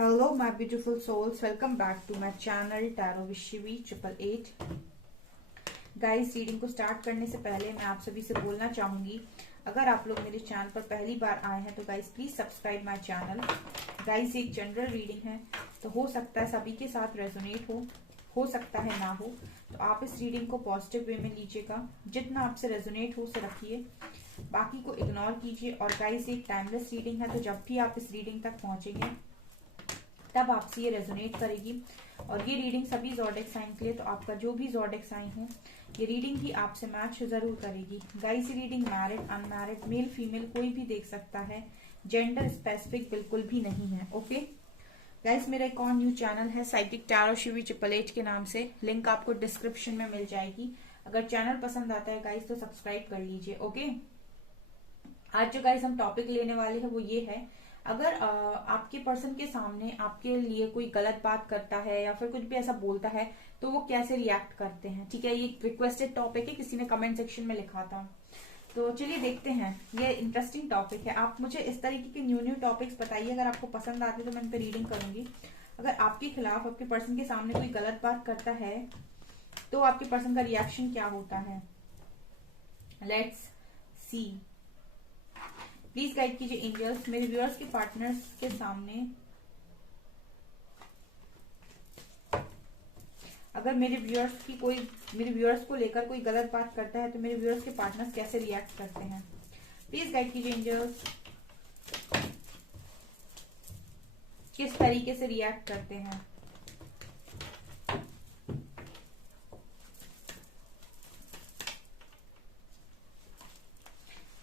Hello, my beautiful souls. Welcome back to my channel Tarot with Shivi 888. Guys, reading को start करने से पहले मैं आप सभी से बोलना चाहूंगी, अगर आप लोग मेरे चैनल पर पहली बार आए हैं तो guys please subscribe my channel. Guys, एक जनरल रीडिंग है तो हो सकता है सभी के साथ रेजोनेट हो सकता है ना हो, तो आप इस रीडिंग को पॉजिटिव वे में लीजिएगा। जितना आपसे रेजोनेट हो उसे रखिए, बाकी को इग्नोर कीजिए। और गाइस, एक टाइमलेस रीडिंग है तो जब भी आप इस रीडिंग तक पहुंचेंगे तब आपसे ये रेजोनेट करेगी। और ये रीडिंग सभी ज़ोडिएक साइन के लिए, तो आपका जो भी ज़ोडिएक साइन हो ये रीडिंग भी आपसे मैच जरूर करेगी। Guys, reading married, unmarried, male female कोई भी देख सकता है, जेंडर स्पेसिफिक बिल्कुल भी नहीं है। ओके गाइस, मेरा एक और न्यू चैनल है साइकिक टैरो शिवी 888 के नाम से, लिंक आपको डिस्क्रिप्शन में मिल जाएगी। अगर चैनल पसंद आता है गाइस तो सब्सक्राइब कर लीजिए। ओके, आज जो गाइस हम टॉपिक लेने वाले हैं वो ये है, अगर आपके पर्सन के सामने आपके लिए कोई गलत बात करता है या फिर कुछ भी ऐसा बोलता है तो वो कैसे रिएक्ट करते हैं। ठीक है, ये रिक्वेस्टेड टॉपिक है, किसी ने कमेंट सेक्शन में लिखा था, तो चलिए देखते हैं। ये इंटरेस्टिंग टॉपिक है। आप मुझे इस तरीके के न्यू टॉपिक्स बताइए, अगर आपको पसंद आते तो मैं इन पे रीडिंग करूंगी। अगर आपके खिलाफ आपके पर्सन के सामने कोई गलत बात करता है तो आपके पर्सन का रिएक्शन क्या होता है, लेट्स सी। प्लीज गाइड कीजिए एंजल्स, मेरे व्यूअर्स के पार्टनर्स के सामने अगर मेरे व्यूअर्स को लेकर कोई गलत बात करता है तो मेरे व्यूअर्स के पार्टनर्स कैसे रिएक्ट करते हैं। प्लीज गाइड कीजिए एंजल्स, किस तरीके से रिएक्ट करते हैं।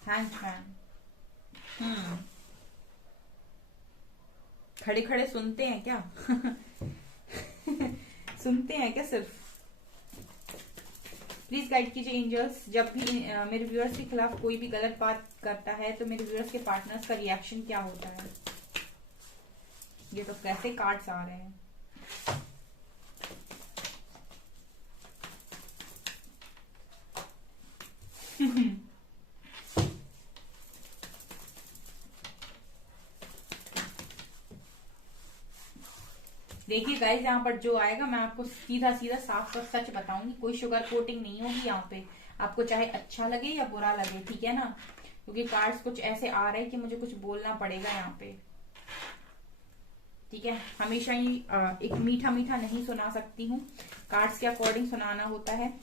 हैंगमैन, खड़े खड़े सुनते हैं क्या? सुनते हैं क्या सिर्फ? प्लीज गाइड कीजिए एंजल्स, जब भी मेरे व्यूअर्स के खिलाफ कोई भी गलत बात करता है तो मेरे व्यूअर्स के पार्टनर्स का रिएक्शन क्या होता है। ये तो कैसे कार्ड्स आ रहे हैं। देखिए गाइस, यहाँ पर जो आएगा मैं आपको सीधा सीधा साफ साफ सच बताऊंगी, कोई शुगर कोटिंग नहीं होगी यहाँ पे। आपको चाहे अच्छा लगे या बुरा लगे, ठीक है ना, क्योंकि कार्ड्स कुछ ऐसे आ रहे हैं कि मुझे कुछ बोलना पड़ेगा यहाँ पे। ठीक है, हमेशा ही एक मीठा मीठा नहीं सुना सकती हूँ, कार्ड्स के अकॉर्डिंग सुनाना होता है।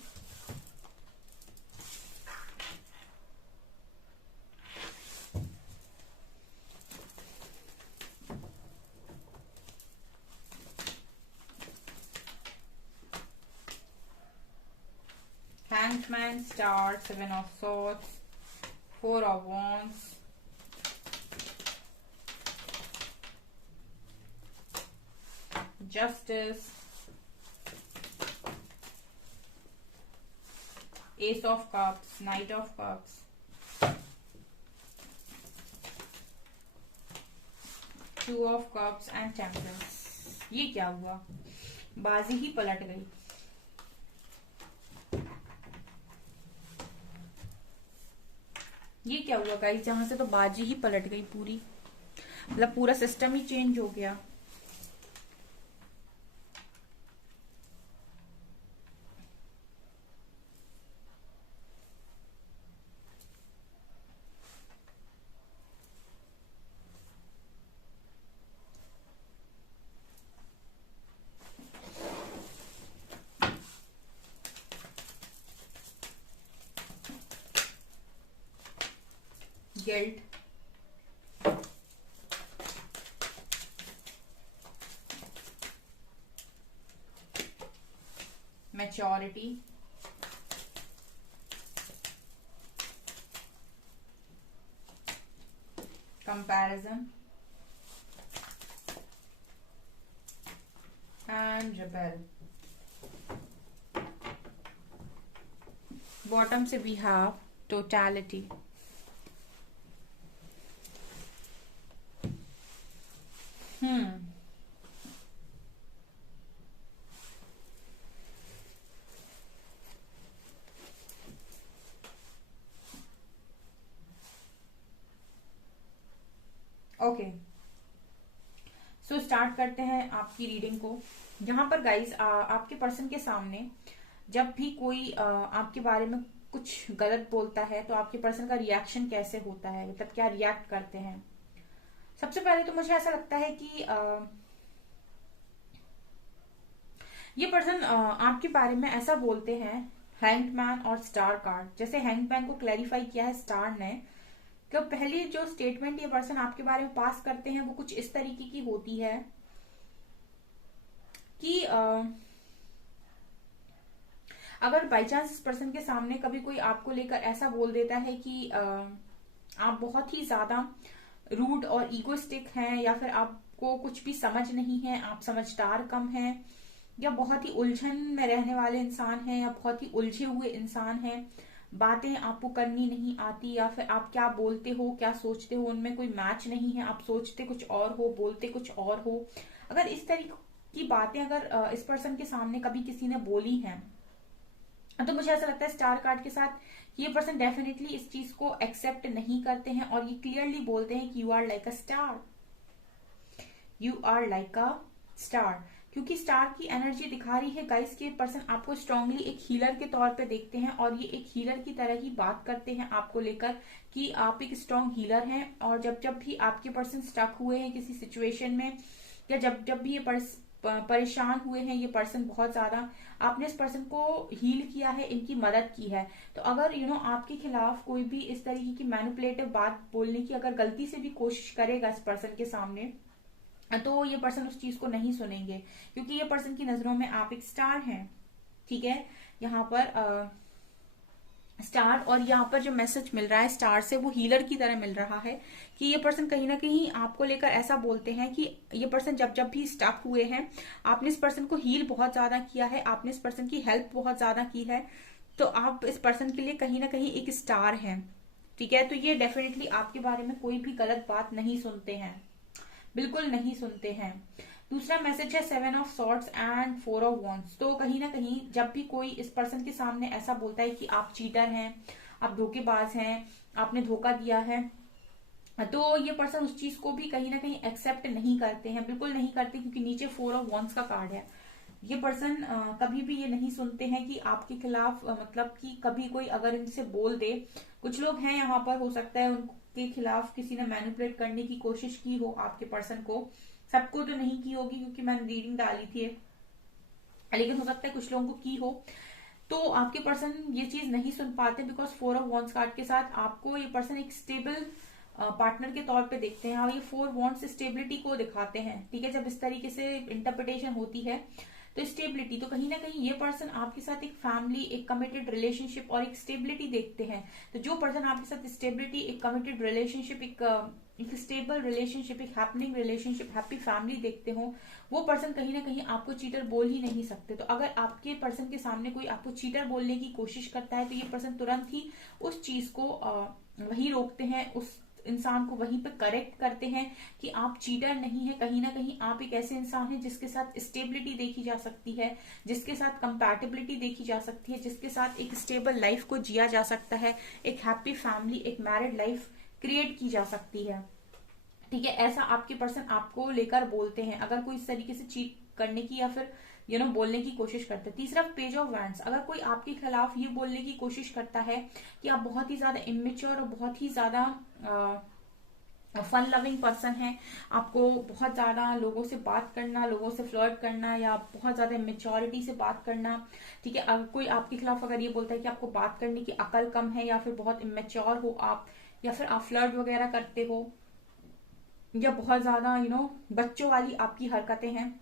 Hangman, Star, 7 of Swords, 4 of Wands, Justice, Ace of Cups, Knight of Cups, Two of Cups and Temperance। ये क्या हुआ, बाजी ही पलट गई। ये क्या हुआ गाइस, जहां से तो बाजी ही पलट गई पूरी, मतलब पूरा सिस्टम ही चेंज हो गया। Guilt, maturity, comparison and rebel. Bottom से we have totality. Okay, so start करते हैं आपकी रीडिंग को। यहाँ पर गाइज आपके पर्सन के सामने जब भी कोई आपके बारे में कुछ गलत बोलता है तो आपके पर्सन का रिएक्शन कैसे होता है, मतलब क्या रिएक्ट करते हैं। सबसे पहले तो मुझे ऐसा लगता है कि ये पर्सन आपके बारे में ऐसा बोलते हैं, हैंग्ड मैन और स्टार कार्ड। जैसे हैंग्ड मैन को क्लैरिफाई किया है स्टार ने, तो पहली जो स्टेटमेंट ये पर्सन आपके बारे में पास करते हैं वो कुछ इस तरीके की होती है कि अगर बाई चांस इस पर्सन के सामने कभी कोई आपको लेकर ऐसा बोल देता है कि आप बहुत ही ज्यादा रूड और ईगोइस्टिक हैं, या फिर आपको कुछ भी समझ नहीं है, आप समझदार कम हैं, या बहुत ही उलझन में रहने वाले इंसान हैं, या बहुत ही उलझे हुए इंसान हैं, बातें आपको करनी नहीं आती, या फिर आप क्या बोलते हो क्या सोचते हो उनमें कोई मैच नहीं है, आप सोचते कुछ और हो बोलते कुछ और हो। अगर इस तरीके की बातें अगर इस पर्सन के सामने कभी किसी ने बोली हैं तो मुझे ऐसा लगता है स्टार कार्ड के साथ ये पर्सन डेफिनेटली इस चीज को एक्सेप्ट नहीं करते हैं, और ये क्लियरली बोलते हैं कि you are like a star, you are like a star. क्योंकि स्टार की एनर्जी दिखा रही है गाइस कि पर्सन आपको स्ट्रांगली एक हीलर के तौर पे देखते हैं, और ये एक हीलर की तरह ही बात करते हैं आपको लेकर कि आप एक स्ट्रांग हीलर हैं। और जब जब भी आपके पर्सन स्टक हुए हैं किसी सिचुएशन में, या जब जब भी ये परेशान हुए हैं ये पर्सन बहुत ज्यादा, आपने इस पर्सन को हील किया है, इनकी मदद की है। तो अगर आपके खिलाफ कोई भी इस तरीके की मैनिपुलेटिव बात बोलने की अगर गलती से भी कोशिश करेगा इस पर्सन के सामने, तो ये पर्सन उस चीज को नहीं सुनेंगे, क्योंकि ये पर्सन की नजरों में आप एक स्टार हैं। ठीक है, यहाँ पर स्टार, और यहाँ पर जो मैसेज मिल रहा है स्टार से वो हीलर की तरह मिल रहा है कि ये पर्सन कहीं ना कहीं आपको लेकर ऐसा बोलते हैं कि ये पर्सन जब जब भी स्टक हुए हैं आपने इस पर्सन को हील बहुत ज्यादा किया है, आपने इस पर्सन की हेल्प बहुत ज्यादा की है, तो आप इस पर्सन के लिए कहीं ना कहीं एक स्टार हैं। ठीक है, तो ये डेफिनेटली आपके बारे में कोई भी गलत बात नहीं सुनते हैं, बिल्कुल नहीं सुनते हैं। दूसरा मैसेज है 7 of swords and 4 of wands. तो कहीं ना कहीं जब भी कोई इस पर्सन के सामने ऐसा बोलता है कि आप चीटर हैं, आप धोखेबाज हैं, आपने धोखा दिया है, तो ये पर्सन उस चीज को भी कहीं ना कहीं एक्सेप्ट नहीं करते हैं, बिल्कुल नहीं करते, क्योंकि नीचे 4 ऑफ वॉन्ड्स का कार्ड है। ये पर्सन कभी भी ये नहीं सुनते हैं कि आपके खिलाफ मतलब कि कभी कोई अगर इनसे बोल दे, कुछ लोग हैं यहाँ पर हो सकता है उनके खिलाफ किसी ने मैनिपुलेट करने की कोशिश की हो आपके पर्सन को, सबको तो नहीं की होगी क्योंकि मैंने रीडिंग डाली थी, लेकिन हो सकता है कुछ लोगों को की हो। तो आपके पर्सन ये चीज नहीं सुन पाते बिकॉज 4 ऑफ वॉन्ड्स कार्ड के साथ आपको ये पर्सन एक स्टेबल पार्टनर के तौर पे देखते हैं, और ये 4 वॉन्ड्स स्टेबिलिटी को दिखाते हैं। ठीक है, जब इस तरीके से इंटरप्रिटेशन होती है तो स्टेबिलिटी, तो कहीं ना कहीं ये पर्सन आपके साथ एक फैमिली, एक कमिटेड रिलेशनशिप और एक स्टेबिलिटी देखते हैं। तो जो पर्सन आपके साथ स्टेबिलिटी, एक कमिटेड रिलेशनशिप, एक स्टेबल रिलेशनशिप, एक हैपनिंग रिलेशनशिप, हैप्पी फैमिली देखते हो, वो पर्सन कहीं ना कहीं आपको चीटर बोल ही नहीं सकते। तो अगर आपके पर्सन के सामने कोई आपको चीटर बोलने की कोशिश करता है तो ये पर्सन तुरंत ही उस चीज को वही रोकते हैं, उस इंसान को वहीं पे करेक्ट करते हैं कि आप चीटर नहीं है, कहीं ना कहीं आप एक ऐसे इंसान हैं जिसके साथ स्टेबिलिटी देखी जा सकती है, जिसके साथ कंपैटिबिलिटी देखी जा सकती है, जिसके साथ एक स्टेबल लाइफ को जिया जा सकता है, एक हैप्पी फैमिली, एक मैरिड लाइफ क्रिएट की जा सकती है। ठीक है, ऐसा आपके पर्सन आपको लेकर बोलते हैं अगर कोई इस तरीके से चीट करने की या फिर बोलने की कोशिश करते हैं। तीसरा पेज ऑफ वैंड्स, अगर कोई आपके खिलाफ ये बोलने की कोशिश करता है कि आप बहुत ही ज्यादा इमेच्योर और बहुत ही ज्यादा फन लविंग पर्सन है, आपको बहुत ज्यादा लोगों से बात करना, लोगों से फ्लर्ट करना, या बहुत ज्यादा मेच्योरिटी से बात करना। ठीक है, अगर कोई आपके खिलाफ अगर ये बोलता है कि आपको बात करने की अकल कम है, या फिर बहुत इमेच्योर हो आप, या फिर आप फ्लर्ट वगैरह करते हो, या बहुत ज्यादा बच्चों वाली आपकी हरकतें हैं,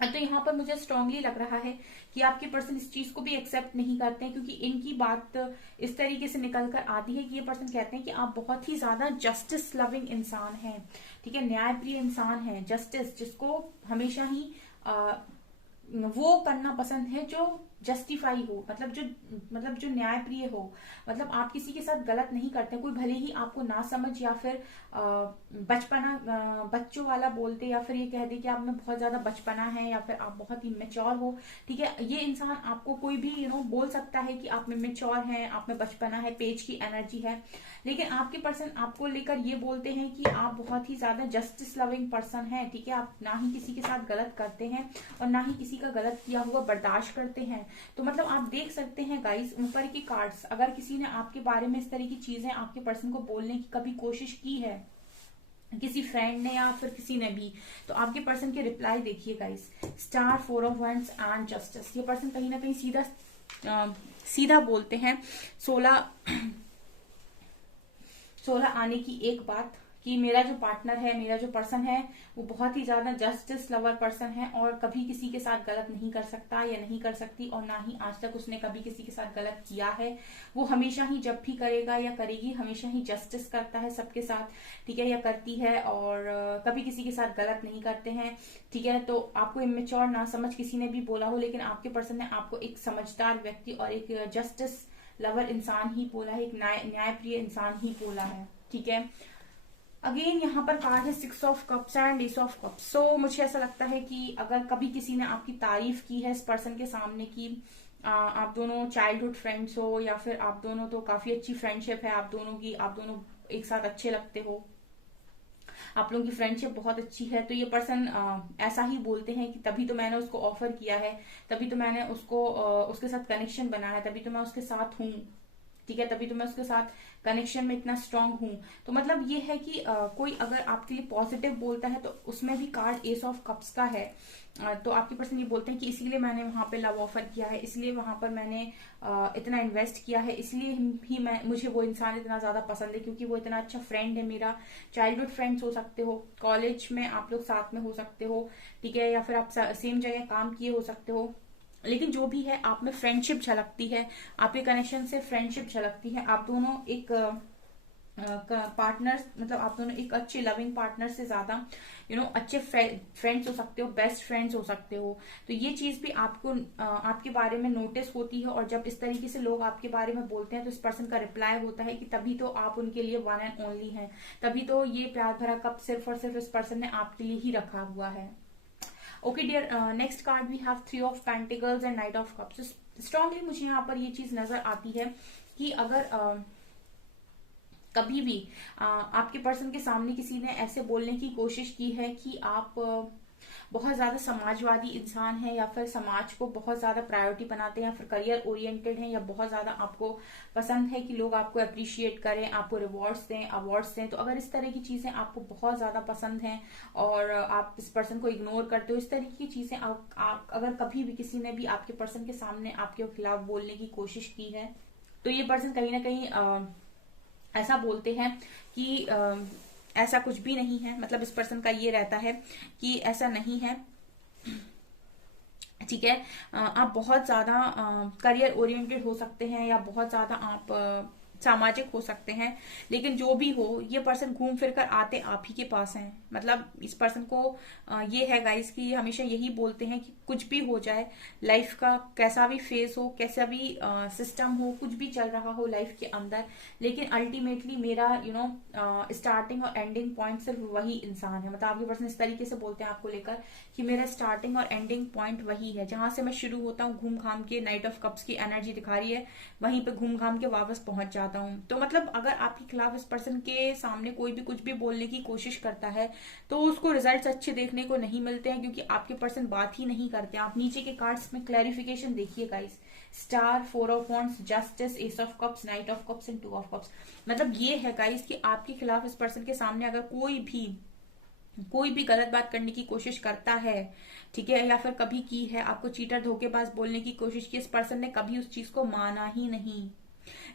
तो यहाँ पर मुझे स्ट्रांगली लग रहा है कि आपके पर्सन इस चीज को भी एक्सेप्ट नहीं करते हैं, क्योंकि इनकी बात इस तरीके से निकल कर आती है कि ये पर्सन कहते हैं कि आप बहुत ही ज्यादा जस्टिस लविंग इंसान हैं। ठीक है, न्यायप्रिय इंसान है, जस्टिस जिसको हमेशा ही वो करना पसंद है जो जस्टिफाई हो, मतलब जो न्यायप्रिय हो, मतलब आप किसी के साथ गलत नहीं करते। कोई भले ही आपको ना समझ या फिर बच्चों वाला बोलते या फिर ये कह दे कि आप में बहुत ज्यादा बचपना है या फिर आप बहुत ही मेच्योर हो, ठीक है, ये इंसान आपको कोई भी बोल सकता है कि आप में मेच्योर हैं, आप में बचपना है, पेज की एनर्जी है, लेकिन आपके पर्सन आपको लेकर ये बोलते हैं कि आप बहुत ही ज्यादा जस्टिस लविंग पर्सन हैं, ठीक है, आप ना ही किसी के साथ गलत करते हैं और ना ही किसी का गलत किया हुआ बर्दाश्त करते हैं। तो मतलब आप देख सकते हैं गाइस, ऊपर की कार्ड्स, अगर किसी ने आपके बारे में इस तरह की चीजें आपके पर्सन को बोलने की कभी कोशिश की है, किसी फ्रेंड ने या फिर किसी ने भी, तो आपके पर्सन के रिप्लाई देखिए guys, star, 4 of wands and justice. ये पर्सन कहीं ना कहीं सीधा बोलते हैं। 16 आने की एक बात कि मेरा जो पार्टनर है, मेरा जो पर्सन है, वो बहुत ही ज्यादा जस्टिस लवर पर्सन है और कभी किसी के साथ गलत नहीं कर सकता या नहीं कर सकती, और ना ही आज तक उसने कभी किसी के साथ गलत किया है। वो हमेशा ही जब भी करेगा या करेगी, हमेशा ही जस्टिस करता है सबके साथ, ठीक है, या करती है, और कभी किसी के साथ गलत नहीं करते हैं, ठीक है। तो आपको इमेच्योर ना समझ किसी ने भी बोला हो, लेकिन आपके पर्सन ने आपको एक समझदार व्यक्ति और एक जस्टिस लवर इंसान ही बोला है, एक न्यायप्रिय इंसान ही बोला है, ठीक है। अगेन यहाँ पर कार्ड है 6 of cups and ace of cups. So मुझे ऐसा लगता है कि अगर कभी किसी ने आपकी तारीफ की है इस पर्सन के सामने की आप दोनों चाइल्डहुड फ्रेंड्स हो या फिर आप दोनों तो काफी अच्छी फ्रेंडशिप है आप दोनों की, आप दोनों एक साथ अच्छे लगते हो, आप लोगों की फ्रेंडशिप बहुत अच्छी है, तो ये पर्सन ऐसा ही बोलते हैं कि तभी तो मैंने उसको ऑफर किया है, तभी तो मैंने उसको उसके साथ कनेक्शन बनाया है, तभी तो मैं उसके साथ हूँ, ठीक है, तभी तो मैं उसके साथ कनेक्शन में इतना स्ट्रांग हूं। तो मतलब ये है कि कोई अगर आपके लिए पॉजिटिव बोलता है तो उसमें भी कार्ड एस ऑफ कप्स का है, तो आपके पर्सन ये बोलते हैं कि इसीलिए मैंने वहां पे लव ऑफर किया है, इसलिए वहां पर मैंने इतना इन्वेस्ट किया है, इसलिए ही मुझे वो इंसान इतना ज्यादा पसंद है क्योंकि वो इतना अच्छा फ्रेंड है मेरा। चाइल्डहुड फ्रेंड्स हो सकते हो, कॉलेज में आप लोग साथ में हो सकते हो, ठीक है, या फिर आप सेम जगह काम किए हो सकते हो, लेकिन जो भी है आप में फ्रेंडशिप झलकती है, आपके कनेक्शन से फ्रेंडशिप झलकती है, आप दोनों एक पार्टनर, मतलब आप दोनों एक अच्छे लविंग पार्टनर से ज्यादा अच्छे फ्रेंड्स हो सकते हो, बेस्ट फ्रेंड्स हो सकते हो। तो ये चीज भी आपको आपके बारे में नोटिस होती है, और जब इस तरीके से लोग आपके बारे में बोलते हैं तो इस पर्सन का रिप्लाई होता है कि तभी तो आप उनके लिए वन एंड ओनली हैं, तभी तो ये प्यार भरा कप सिर्फ और सिर्फ इस पर्सन ने आपके लिए ही रखा हुआ है। Okay dear, next card we have 3 of pentacles and knight of cups. Strongly मुझे यहाँ पर ये चीज नजर आती है कि अगर कभी भी आपके पर्सन के सामने किसी ने ऐसे बोलने की कोशिश की है कि आप बहुत ज्यादा समाजवादी इंसान है या फिर समाज को बहुत ज्यादा प्रायोरिटी बनाते हैं या फिर करियर ओरिएंटेड हैं, या बहुत ज्यादा आपको पसंद है कि लोग आपको अप्रिशिएट करें, आपको रिवॉर्ड्स दें, अवार्ड्स दें, तो अगर इस तरह की चीजें आपको बहुत ज्यादा पसंद हैं और आप इस पर्सन को इग्नोर करते हो, इस तरह की चीजें आप अगर कभी भी किसी ने भी आपके पर्सन के सामने आपके खिलाफ बोलने की कोशिश की है, तो ये पर्सन कहीं ना कहीं ऐसा बोलते हैं कि ऐसा कुछ भी नहीं है। मतलब इस पर्सन का ये रहता है कि ऐसा नहीं है, ठीक है, आप बहुत ज्यादा करियर ओरिएंटेड हो सकते हैं या बहुत ज्यादा आप सामाजिक हो सकते हैं, लेकिन जो भी हो ये पर्सन घूम फिर कर आते आप ही के पास हैं। मतलब इस पर्सन को ये है गाइस कि ये हमेशा यही बोलते हैं कि कुछ भी हो जाए, लाइफ का कैसा भी फेस हो, कैसा भी सिस्टम हो, कुछ भी चल रहा हो लाइफ के अंदर, लेकिन अल्टीमेटली मेरा स्टार्टिंग और एंडिंग पॉइंट सिर्फ वही इंसान है। मतलब आपके पर्सन इस तरीके से बोलते हैं आपको लेकर कि मेरा स्टार्टिंग और एंडिंग पॉइंट वही है, जहां से मैं शुरू होता हूँ घूम घाम के, नाइट ऑफ कप्स की एनर्जी दिखा रही है, वहीं पे घूम घाम के वापस पहुंच जाता हूँ। तो मतलब अगर आपके खिलाफ इस पर्सन के सामने कोई भी कुछ भी बोलने की कोशिश करता है तो उसको रिजल्ट्स अच्छे देखने को नहीं मिलते हैं, क्योंकि आपके पर्सन बात ही नहीं करते। आप नीचे के कार्ड्स में क्लैरिफिकेशन देखिए guys, star, 4 of wands, justice, ace of cups, knight of cups and 2 of cups. मतलब ये है गाइस कि आपके खिलाफ इस पर्सन के सामने अगर कोई भी गलत बात करने की कोशिश करता है, ठीक है, या फिर कभी की है, आपको चीटर धोखेबाज बोलने की कोशिश की, इस पर्सन ने कभी उस चीज को माना ही नहीं।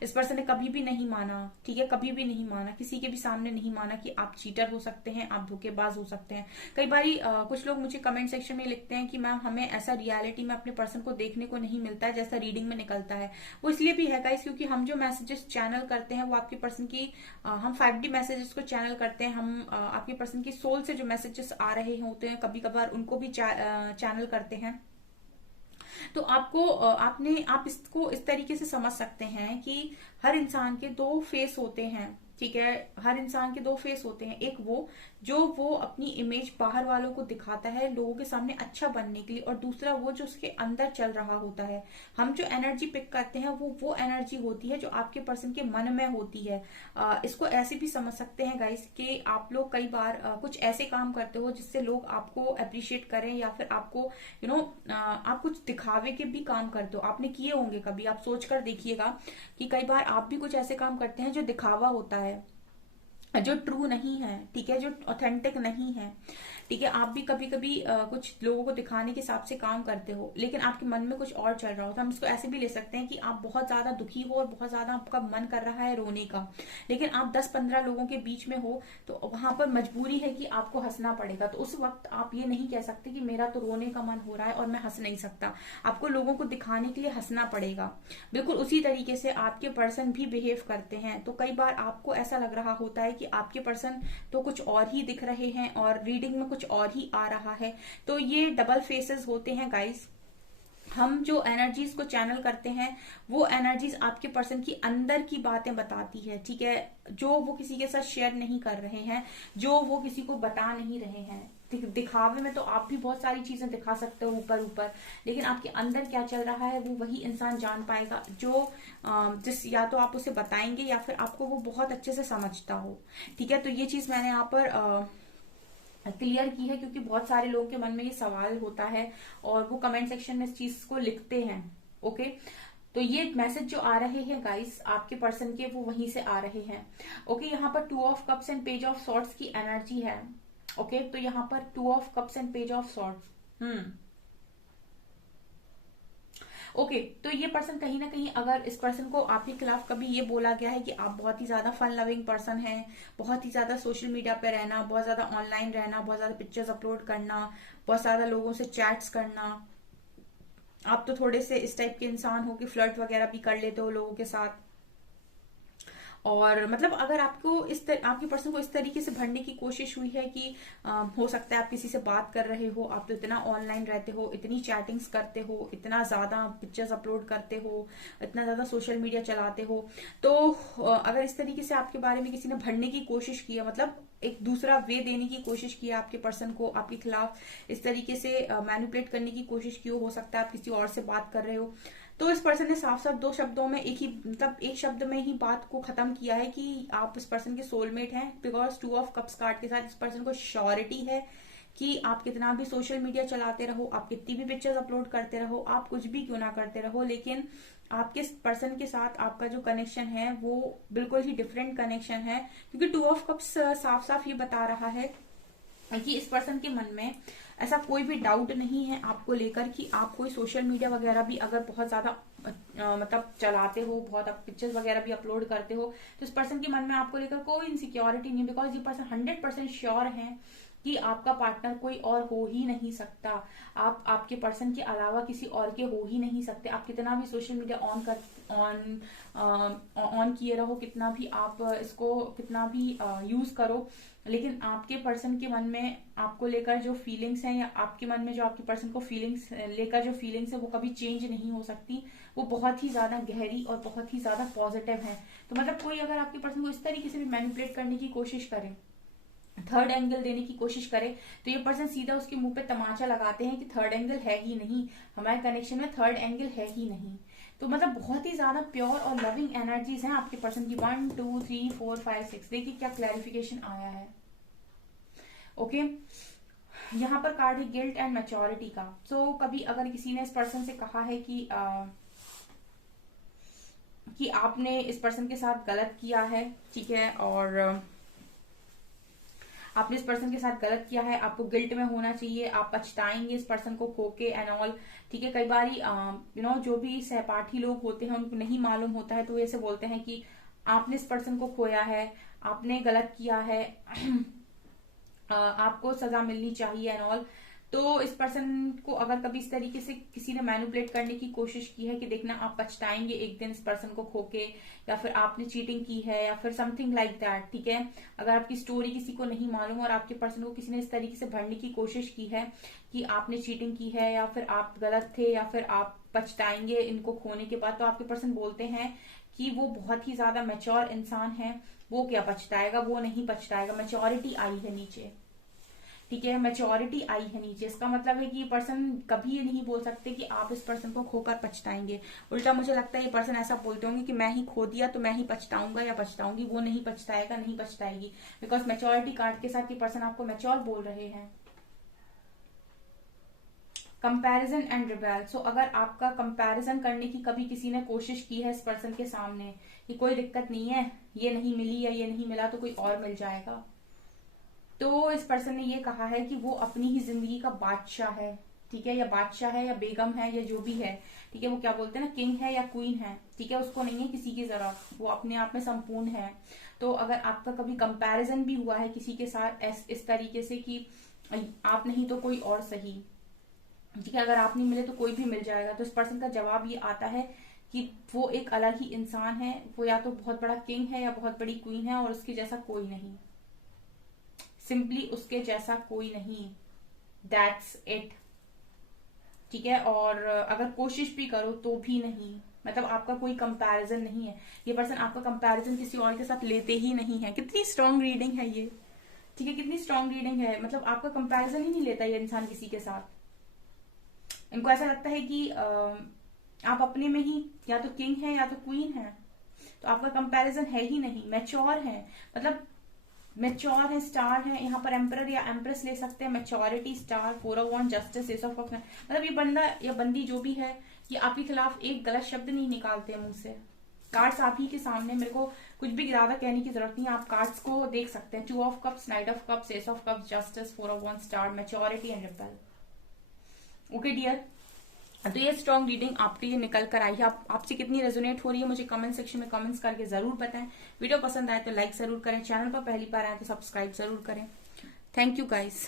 इस पर्सन ने कभी भी नहीं माना, ठीक है, कभी भी नहीं माना, किसी के भी सामने नहीं माना कि आप चीटर हो सकते हैं, आप धोखेबाज हो सकते हैं। कई बारी कुछ लोग मुझे कमेंट सेक्शन में लिखते हैं कि मैम हमें ऐसा रियलिटी में अपने पर्सन को देखने को नहीं मिलता है जैसा रीडिंग में निकलता है। वो इसलिए भी है गाइस क्योंकि हम जो मैसेजेस चैनल करते हैं वो आपके पर्सन की हम 5D मैसेजेस को चैनल करते हैं, हम आपके पर्सन की सोल से जो मैसेजेस आ रहे होते हैं कभी कभार उनको भी चैनल करते हैं। तो आप इसको इस तरीके से समझ सकते हैं कि हर इंसान के दो फेस होते हैं, ठीक है। हर इंसान के दो फेस होते हैं, एक वो अपनी इमेज बाहर वालों को दिखाता है लोगों के सामने अच्छा बनने के लिए, और दूसरा वो जो उसके अंदर चल रहा होता है। हम जो एनर्जी पिक करते हैं वो एनर्जी होती है जो आपके पर्सन के मन में होती है। इसको ऐसे भी समझ सकते हैं गाइस कि आप लोग कई बार कुछ ऐसे काम करते हो जिससे लोग आपको अप्रिशिएट करें, या फिर आपको आप कुछ दिखावे के भी काम करते हो, आपने किए होंगे कभी, आप सोच कर देखिएगा कि कई बार आप भी कुछ ऐसे काम करते हैं जो दिखावा होता है, जो ट्रू नहीं है, ठीक है, जो ऑथेंटिक नहीं है, ठीक है। आप भी कभी कभी कुछ लोगों को दिखाने के हिसाब से काम करते हो, लेकिन आपके मन में कुछ और चल रहा होता है। हम इसको ऐसे भी ले सकते हैं कि आप बहुत ज्यादा दुखी हो और बहुत ज्यादा आपका मन कर रहा है रोने का, लेकिन आप 10-15 लोगों के बीच में हो, तो वहां पर मजबूरी है कि आपको हंसना पड़ेगा। तो उस वक्त आप ये नहीं कह सकते कि मेरा तो रोने का मन हो रहा है और मैं हंस नहीं सकता, आपको लोगों को दिखाने के लिए हंसना पड़ेगा। बिल्कुल उसी तरीके से आपके पर्सन भी बिहेव करते हैं। तो कई बार आपको ऐसा लग रहा होता है कि आपके पर्सन तो कुछ और ही दिख रहे हैं और रीडिंग में कुछ और ही आ रहा है। तो ये डबल फेसेस होते हैं गाइस। हम जो एनर्जीज को चैनल करते हैं वो एनर्जीज आपके पर्सन की अंदर की बातें बताती है, ठीक है, जो वो किसी के साथ शेयर नहीं कर रहे हैं, जो वो किसी को बता नहीं रहे हैं। दिखावे में तो आप भी बहुत सारी चीजें दिखा सकते हो ऊपर ऊपर, लेकिन आपके अंदर क्या चल रहा है वो वही इंसान जान पाएगा जो या तो आप उसे बताएंगे या फिर आपको वो बहुत अच्छे से समझता हो, ठीक है। तो ये चीज मैंने यहाँ पर क्लियर की है, क्योंकि बहुत सारे लोगों के मन में ये सवाल होता है और वो कमेंट सेक्शन में इस चीज को लिखते हैं। ओके, तो ये मैसेज जो आ रहे हैं गाइस आपके पर्सन के, वो वहीं से आ रहे हैं। ओके, यहाँ पर 2 of cups and page of swords की एनर्जी है। ओके, तो यहाँ पर 2 of cups and page of swords. Okay, तो ये पर्सन कहीं ना कहीं, अगर इस पर्सन को आपके खिलाफ कभी ये बोला गया है कि आप बहुत ही ज्यादा फन लविंग पर्सन हैं, बहुत ही ज्यादा सोशल मीडिया पे रहना, बहुत ज्यादा ऑनलाइन रहना, बहुत ज्यादा पिक्चर्स अपलोड करना, बहुत ज्यादा लोगों से चैट्स करना, आप तो थोड़े से इस टाइप के इंसान हो कि फ्लर्ट वगैरह भी कर लेते हो लोगों के साथ, और मतलब अगर आपके पर्सन को इस तरीके से भरने की कोशिश हुई है कि हो सकता है आप किसी से बात कर रहे हो, आप तो इतना ऑनलाइन रहते हो, इतनी चैटिंग्स करते हो, इतना ज्यादा पिक्चर्स अपलोड करते हो, इतना ज्यादा सोशल मीडिया चलाते हो, तो अगर इस तरीके से आपके बारे में किसी ने भरने की कोशिश की है, मतलब एक दूसरा वे देने की कोशिश की है आपके पर्सन को, आपके खिलाफ इस तरीके से मैनिपुलेट करने की कोशिश की हो सकता है आप किसी और से बात कर रहे हो, तो इस पर्सन ने साफ साफ 2 शब्दों में एक शब्द में ही बात को खत्म किया है कि आप इस पर्सन के सोलमेट हैं। बिकॉज 2 ऑफ कप्स कार्ड के साथ इस पर्सन को श्योरिटी है कि आप कितना भी सोशल मीडिया चलाते रहो, आप कितनी भी पिक्चर्स अपलोड करते रहो, आप कुछ भी क्यों ना करते रहो, लेकिन आपके पर्सन के साथ आपका जो कनेक्शन है वो बिल्कुल ही डिफरेंट कनेक्शन है। क्योंकि 2 ऑफ कप्स साफ साफ ये बता रहा है कि इस पर्सन के मन में ऐसा कोई भी डाउट नहीं है आपको लेकर कि आप कोई सोशल मीडिया वगैरह भी अगर बहुत ज्यादा मतलब चलाते हो, बहुत आप पिक्चर्स वगैरह भी अपलोड करते हो, तो इस पर्सन के मन में आपको लेकर कोई इनसिक्योरिटी नहीं, बिकॉज ये पर्सन 100% श्योर है कि आपका पार्टनर कोई और हो ही नहीं सकता, आप आपके पर्सन के अलावा किसी और के हो ही नहीं सकते। आप कितना भी सोशल मीडिया ऑन किए रहो, कितना भी आप इसको कितना भी यूज करो, लेकिन आपके पर्सन के मन में आपको लेकर जो फीलिंग्स हैं, या आपके मन में जो आपके पर्सन को फीलिंग्स लेकर जो फीलिंग्स है वो कभी चेंज नहीं हो सकती, वो बहुत ही ज्यादा गहरी और बहुत ही ज्यादा पॉजिटिव है। तो मतलब कोई अगर आपके पर्सन को इस तरीके से भी मैनिपुलेट करने की कोशिश करे, थर्ड एंगल देने की कोशिश करे, तो ये पर्सन सीधा उसके मुंह पे तमाचा लगाते हैं कि थर्ड एंगल है ही नहीं, हमारे कनेक्शन में थर्ड एंगल है ही नहीं। तो मतलब बहुत ही ज्यादा प्योर और लविंग एनर्जीज हैं आपके पर्सन की। 1 2 3 4 5 6, देखिए क्या क्लैरिफिकेशन आया है। ओके, यहाँ पर कार्ड है गिल्ट एंड मैच्योरिटी का। सो कभी अगर किसी ने इस पर्सन से कहा है कि आपने इस पर्सन के साथ गलत किया है, ठीक है, और आपने इस पर्सन के साथ गलत किया है, आपको गिल्ट में होना चाहिए, आप पछताएंगे इस पर्सन को खोके एंड ऑल, ठीक है। कई बार जो भी सहपाठी लोग होते हैं उनको नहीं मालूम होता है, तो वो ऐसे बोलते हैं कि आपने इस पर्सन को खोया है, आपने गलत किया है, आपको सजा मिलनी चाहिए एंड ऑल। तो इस पर्सन को अगर कभी इस तरीके से किसी ने मैनिपुलेट करने की कोशिश की है कि देखना आप पछताएंगे एक दिन इस पर्सन को खोके, या फिर आपने चीटिंग की है, या फिर समथिंग लाइक दैट, ठीक है। अगर आपकी स्टोरी किसी को नहीं मालूम और आपके पर्सन को किसी ने इस तरीके से भरने की कोशिश की है कि आपने चीटिंग की है, या फिर आप गलत थे, या फिर आप पछताएंगे इनको खोने के बाद, तो आपके पर्सन बोलते हैं कि वो बहुत ही ज्यादा मैच्योर इंसान है, वो क्या पछताएगा, वो नहीं पछताएगा। मैच्योरिटी आई है नीचे, ठीक है, मैच्योरिटी आई है नीचे। इसका मतलब है कि ये पर्सन कभी ये नहीं बोल सकते कि आप इस पर्सन को खोकर पछताएंगे। उल्टा मुझे लगता है ये पर्सन ऐसा बोलते होंगे कि मैं ही खो दिया तो मैं ही पछताऊंगा या पछताऊंगी, वो नहीं पछताएगा, नहीं पछताएगी। बिकॉज मैच्योरिटी कार्ड के साथ ये पर्सन आपको मैच्योर बोल रहे हैं। Comparison and rebel. सो अगर आपका कंपैरिजन करने की कभी किसी ने कोशिश की है इस पर्सन के सामने कि कोई दिक्कत नहीं है, ये नहीं मिली या ये नहीं मिला तो कोई और मिल जाएगा, तो इस पर्सन ने ये कहा है कि वो अपनी ही जिंदगी का बादशाह है, ठीक है, या बादशाह है या बेगम है या जो भी है, ठीक है, वो क्या बोलते हैं ना, किंग है या क्वीन है, ठीक है, उसको नहीं है किसी की जरूरत, वो अपने आप में संपूर्ण है। तो अगर आपका कभी कंपैरिजन भी हुआ है किसी के साथ इस तरीके से कि आप नहीं तो कोई और सही, ठीक है, अगर आप नहीं मिले तो कोई भी मिल जाएगा, तो इस पर्सन का जवाब ये आता है कि वो एक अलग ही इंसान है, वो या तो बहुत बड़ा किंग है या बहुत बड़ी क्वीन है और उसके जैसा कोई नहीं, सिंपली उसके जैसा कोई नहीं, दैट्स इट, ठीक है। और अगर कोशिश भी करो तो भी नहीं, मतलब आपका कोई कंपैरिजन नहीं है, ये पर्सन आपका कंपैरिजन किसी और के साथ लेते ही नहीं है। कितनी स्ट्रांग रीडिंग है ये, ठीक है, कितनी स्ट्रांग रीडिंग है, मतलब आपका कंपैरिजन ही नहीं लेता ये इंसान किसी के साथ। इनको ऐसा लगता है कि आप अपने में ही या तो किंग है या तो क्वीन है, तो आपका कंपैरिजन है ही नहीं, मैच्योर है, मतलब मैच्योर है, स्टार है, यहाँ पर एम्परर या एम्प्रेस ले सकते हैं, maturity, star, 4 of wand, justice, ace of cups. मतलब ये बंदा या बंदी जो भी है, ये आपके खिलाफ एक गलत शब्द नहीं निकालते मुंह से। कार्ड्स आप ही के सामने, मेरे को कुछ भी ज्यादा कहने की जरूरत नहीं है, आप कार्ड्स को देख सकते हैं। 2 of cups, knight of cups, ace of cups, justice, 4 of wand, star, maturity and rebel. Okay dear, तो ये स्ट्रॉन्ग रीडिंग आपके लिए निकल कर आई है। आपसे कितनी रेजोनेट हो रही है मुझे कमेंट सेक्शन में कमेंट्स करके जरूर बताएं। वीडियो पसंद आए तो लाइक जरूर करें, चैनल पर पहली बार आए तो सब्सक्राइब जरूर करें। Thank you guys.